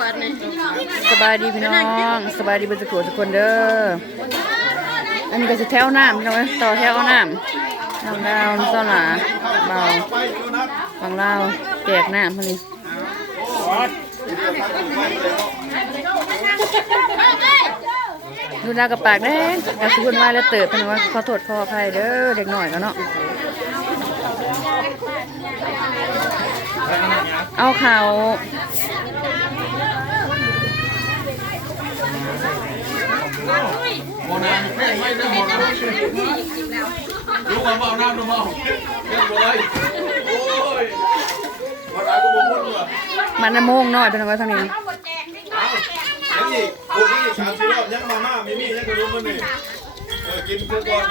วัดนี่สบายดีพี่น้องสบายดีเบนสุทุกคนเด้ออันนี้ก็จะแถวน้ำพี่น้องต่อแถวน้ำน้องดาวซ้อนหลาเบาฝั่งลาแจกน้ำพอดีดูหน้ากับปากแดงกระสุนมาแล้วเติบเป็นว่าขอโทษขออภัยเด้อเด็กหน่อยก็เนาะเอาข่าว โมนาไม่ไม่ได้โมนาลูกมาเมาน้ำดูเมาเรียบร้อยโอ้ยมาได้ก็บุ้งบุ้งว่ะมันน้ำโมงน้อยเป็นว่าทางนี้ยังอีกบุ้งอีกสามสี่รอบยังมาม่ามีมี่ยังกระดุมมันนี่เออกินเพื่อก่อน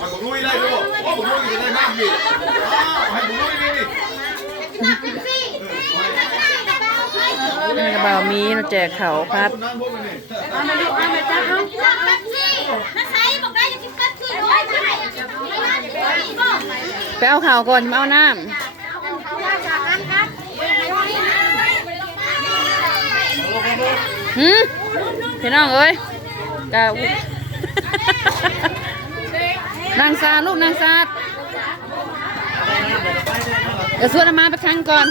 มันบุ้งลุยได้ด้วยว่าบุ้งลุยจะได้น้ำอีกให้บุ้งลุยนี่นี่ นี่กระเบามีเราแจกเขาพัดน้ำพวกมันนี่ไปเอาข่าวก่อนมาเอาน้ำหืมพี่น้องเอ้ยกะนางซาลูกนางซาดเดี๋ยวส่วนเอามาไปค้างก่อน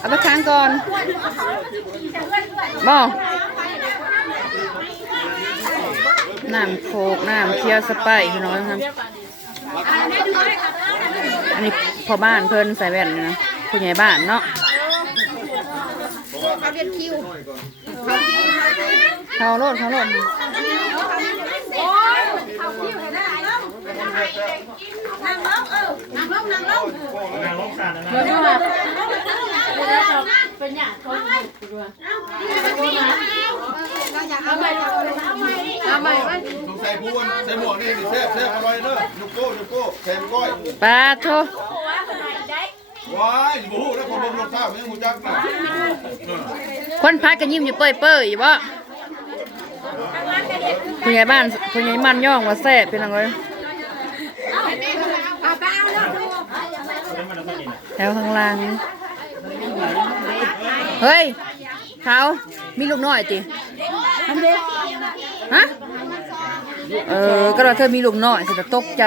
เอาไปค้างก่อนบ่น้ำโคกน้ำเคี่ยวสไปร์พี่น้องครับ อันนี้พอบ้านเพิ่นใส่แว่นนี่นะผู้ใหญ่บ้านเนาะเขาโลดเขาโลดสง สัยพูนใส่หมวกนี่แซ่บแซ่บอร่อยเนอะลูกโก้ลูกโก้แซมก้อยปลาโทว้ายอยู่บู๊แล้วคนลงรถข้าวยังหูจักนะคนพัดกันยิ้มอยู่เปื่อยเปื่อยบ่ผู้ใหญ่บ้านผู้ใหญ่มันย่องว่าแซ่บเป็นยังไงแถวข้างล่าง เฮ้ยเขามีลูกน้อยติฮะเออก็เราเธอมีลูกน้อยสิจะตกใจ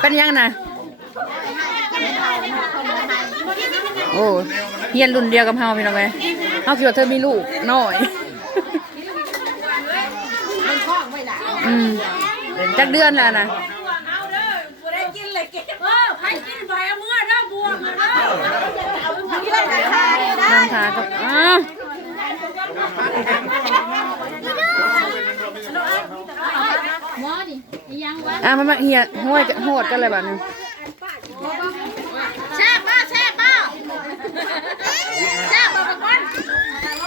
เป็นยังไงโอ้เฮียนรุ่นเดียวกับเฮาพี่น้องไงเฮาคิดว่าเธอมีลูกน้อยอืมจักเดือนแล้วนะน้ำทาก็อ้าวอ่ะมามาเฮียห้วยโหดกันเลยแบบนี้แซ่บป่ะแซ่บป่ะแซ่บบ่ก่อน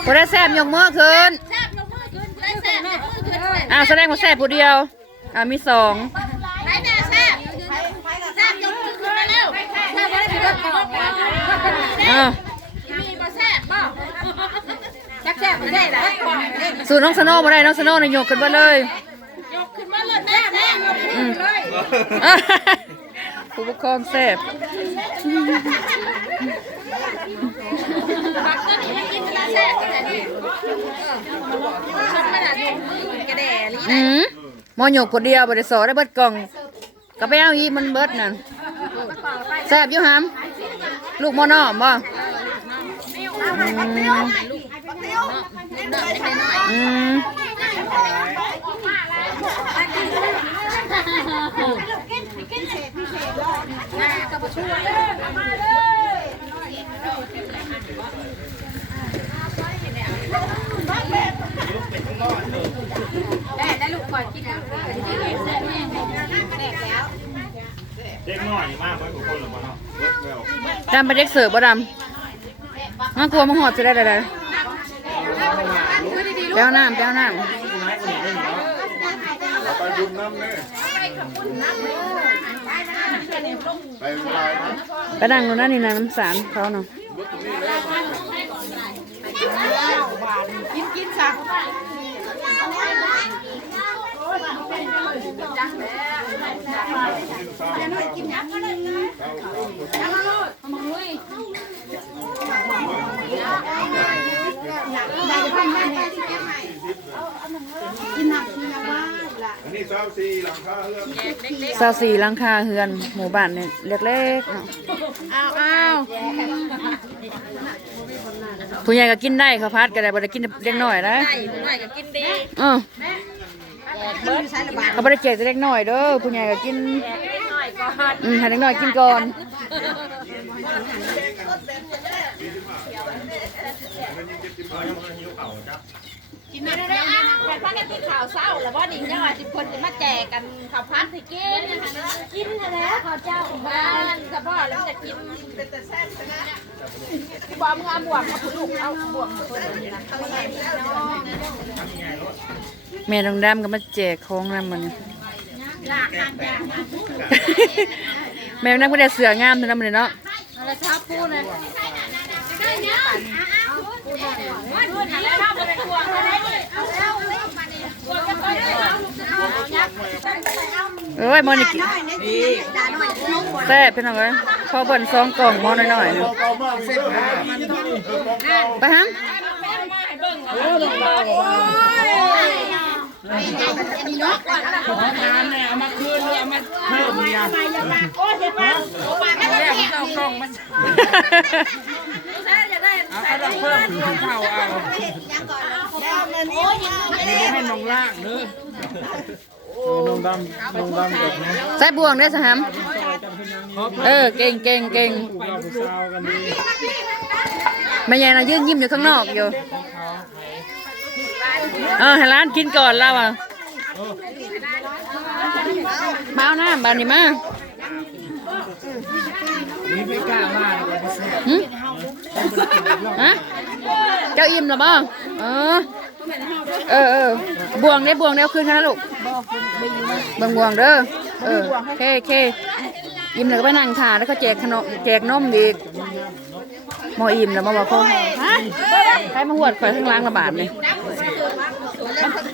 พอได้แซ่บยกมือขึ้นแซ่บลงมือขึ้นได้แซ่บลงมือขึ้นเลยอ้าวแสดงว่าแซ่บผู้เดียวอ่ามีสองได้แน่แซ่บแซ่บยกมือขึ้นมาเร็วแซ่บบ่ได้รถก่อน อ้าว มีบ่แซ่บบ่จัก แซ่บบ่ได้ล่ะสูตรน้องสโน่มาได้น้องสโน่เนี่ยยกขึ้นมาเลย ยกขึ้นมาเลยแม่แม่ยกขึ้นเลยอะผู้ปกครองแซ่บผักตัวนี้ให้กินละแซ่บแต่นี่ชมมันอะกระแดลีอืมหมอหยกคนเดียวบริสอได้เบิดกล่องก็ไปเอาอีมันเบิดนั่นแซ่บอยู่หามลูกหมอน้อมบ่ อืมอืมเด็กน้อยมากไว้บุคคลหรอเปล่าเนาะดำไปเด็กเสิร์ฟบ่ดำน่ากลัวมังหอดจะได้ได้ แป้วน้ำแป้วน้ไปบุญน้ำเนี่ยไปเวลาำไปนั่งตรงนั้นนี่นะน้ำสารเขาเนาะอันนี้สาวสี่หลังคาเฮือนซาสีหลังคาเฮือน หมู่บ้านเนี่ยเล็กๆเนาะอ้าวอ้าวผู้ใหญ่ก็กินได้ข้าวผัดก็ได้บ่ได้กินเล็กน้อยนะใส่หน่อยก็กินดีเออเขาบ่ได้แจกแต่เล็กน้อยเด้อผู้ใหญ่ก็กินหน่อยก่อนอืมให้เล็กน้อยกินก่อน กินได้ได้อ้าวแต่พักกันที่ข่าวเศร้าแล้วว่านี่จังหวะสิบคนจะมาแจกกันข้าวพัดให้กินกินแล้วข้าวเจ้าบ้านกระเพาะแล้วจะกินเป็นแต่แซ่บนะบวมเอาบวมเอาผู้ลูกเอาบวมตัวนี้นะแม่น้องดำก็มาแจกของนำมันแม่น้องดำก็ได้เสืองามเท่านั้นเลยเนาะ อะไรครับพูดเลยได้เนี่ยพูดแล้วเราไปทวงอะไรเอาแล้วทวงกันไปเลยเอายักษ์เอ้ยมอนี่กินแซ่บพี่น้องเอ้ยพอเบิ่นซอง กล่องหมอน้อยๆนี่ไปฮังเอาต้องเพิ่มรวมเผาเอาให้น้องล่างเด้อน้องดำน้องดำแบบนี้ใส่บ่วงได้สหามเออเก่งเก่งเก่งพวกเราผู้สาวกันดีแม่ยายน่ะยืนยิ้มอยู่ข้างนอกอยู่เออให้ร้านกินก่อนแล้วอะมาเอาน้ำบานนี้มา ไม่กล้ามากเลยพี่แซ่บหึฮะเจ้าอิ่มหรือเปล่าเออ เออเออบวงได้บวงได้เอาคืนค่ะลูกบวงบวงเด้อ เออเคเคอิ่มแล้วก็ไปนั่งทานแล้วก็แจกขนมแจกนมอีกหมออิ่มแล้วมาบอกเขาฮะใครมาหวดข่อยข้างล่างระบาดเลย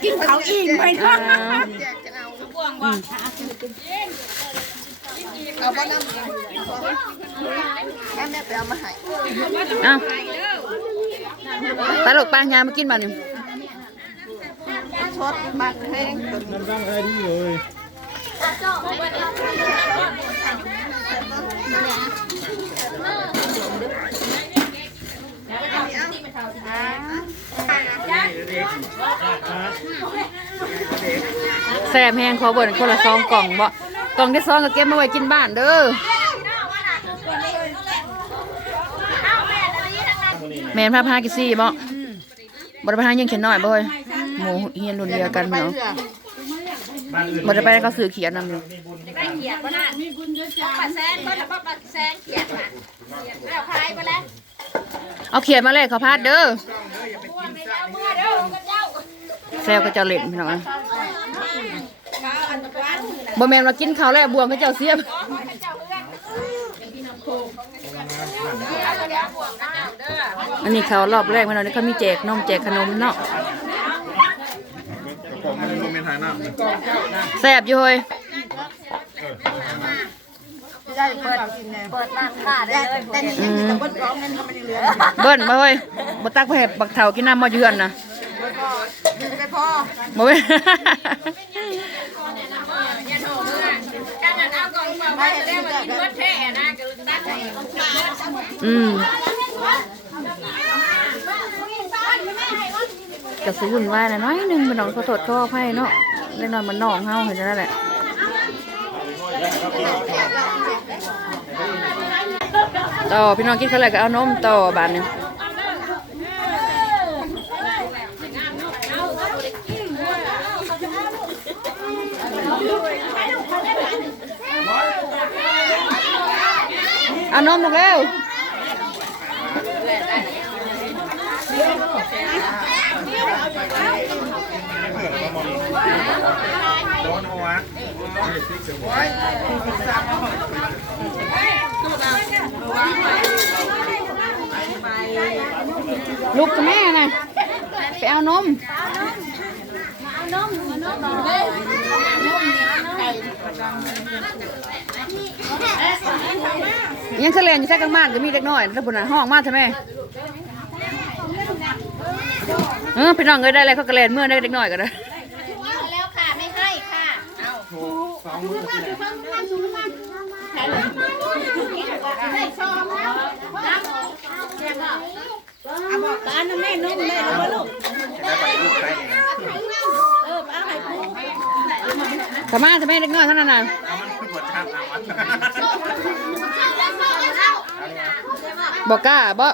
กินเขาอิ่มไปอ่าเอาบ้านน้ำแม่แม่ไป เอามาให้เอาไปลูกไปยายมากินบ้านนี่ชดบักแห้งน้ำดำใครดีเลยแซ่บแห้งขอเบิ่นคนละซองกล่องบ่กล่องที่ซองก็เก็บมาไว้กินบ้านเด้อ แม่นพาพากิซี่บ่บ่ได้ไปหายังเขียนน้อยบ่เฮ้ยหมูเฮียนรุ่นเดียวกันเนาะบ้านอื่นบ่ได้ไปเขาซื้อเขียนนำอยู่ได้เขียดบ้านมีบุญเยอะจ้าปลาแซนบ้านแล้วปลาแซนเขียดมาแล้วพายมาแล้วเอาเขียนมาเลยเขาพาดเด้อเอาเมื่อเด้อกันเจ้าแซวก็เจ้าเล่นพี่น้องเอ้ยข้าวอันตะวันบ่แมนว่ากินข้าวแล้วบวงเขาเจ้าเสียบเอนเดี๋ยวบวกกันเจ้าเด้ออันนี้เขารอบแรกพี่น้องนี่เขามีแจกนมแจกขนมเนาะกระป๋องมันโมเมนต์หายน้ำแซ่บอยู่เฮ้ยเปิดร้านค้าได้เลยแต่นี่อืมเบิ้ลร้องนั่นก็ไม่ได้เหลือเบิ้นมาเฮ้ยบ่ตักไปให้บักเฒ่ากินน้ำมาเยือนนะไปพ่อบ่เว้ยการงานเอากองมาไว้แล้วมา กินเบิ้ลแท้นะซื้อืมก็สิวุ่นวายนะน้อยหนึงพี่น้องขอโทษขออภัยเนาะเล็กน้อยมันน้องเฮาเห็นนั่นแหละต่อพี่น้องกินข้าวแล้วก็เอานมต่อบาดหนึงเอานมลูกเร็ว โดนเอาวะลูกกับแม่นะไปเอานมยังเฉลียนอยู่แค่กลางบ้านก็มีเด็กน้อยแล้วปุ่นน่ะห้องมาใช่ไหม เออพี่น้องเอ้ยได้อะไรเขากระเลนเมื่อได้เล็กน้อยก็ได้แล้วค่ะไม่ให้ค่ะสองมือที่ไหนได้ซองแล้วน้ำเอาบอกตาน้ำแม่นุ่มเลยรู้ลูกได้ไปลูกไปเองเออเอาให้ปูสามารถจะไม่เล็กน้อยเท่านั้นน่ะเอามันคือปวดทับเอามันบอกกล้าบ่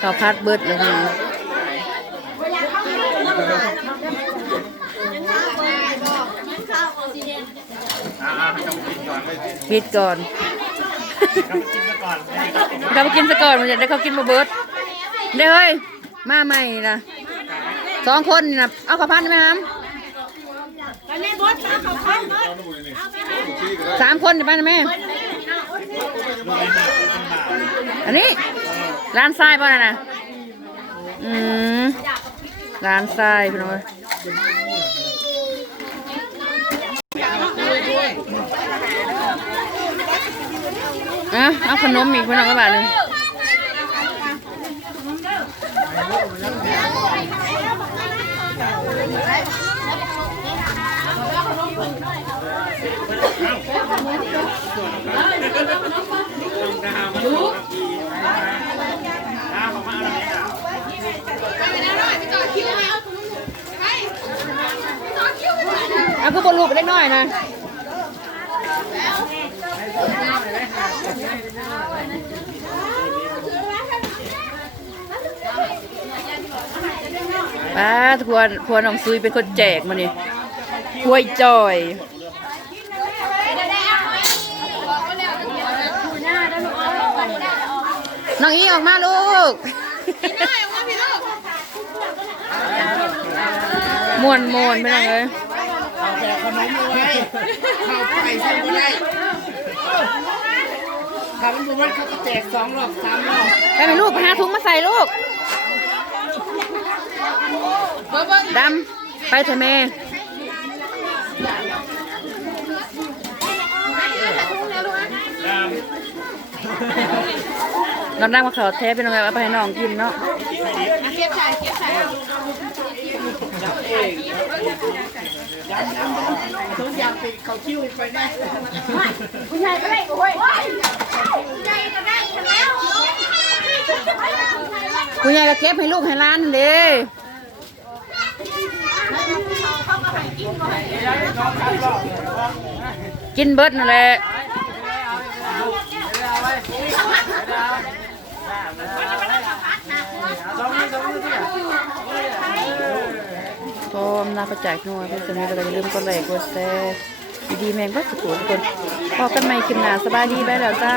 ข้าวพัดเบิดเลยพี่น้องอ่าให้กับก่อนเลยปิดก่อนกับกินก่อนเราไปกินซะก่อนมันจะได้เขากินมาเบิดเด้เฮ้ยมาใหม่นะสองคนนะเอาข้าวพัดได้ไหมครับสามคนจะไปนะแม่ อันนี้ ร้านทรายป่ะนะนะอืมร้านทรายพี่น้องเอ้ยอะเอาขนมอีกพี่น้องก็บาทหนึงเอ คือบนรูปไปเล็กน้อยนะป้าทวนทวนน้องซุยเป็นคนแจกมานี่ถ้วยจอยน้องอีออกมาลูกมวนมวนไปเลย แต่ขนมเอาไว้เข้าไปซื้อไม่ได้ทำมันมันเขาแจกสองรอบสามรอบไปไหมลูกไปหาถุงมาใส่ลูกดำไปเถอะแม่น้องดังมาขาเทปเป็นยังไงเอาไปให้น้องกินเนาะเก็บใส่เก็บใส่ ต้องยางไปเขาคิ้วไปได้ผู้ชายก็ได้โอ้ยผู้ชายก็ได้แล้วคุณยายก็เก็บให้ลูกให้ร้านเลยกินเบิดนั่นแหละพร้อ มนาประจากษ์นัวเพื่อนสนิทเราอย่าลืมกดไลค์กดแชร์ดีๆแมงก็สุดๆทุกคนพอกันใหม่คลิปหน้าสบายดีไปแล้วจ้า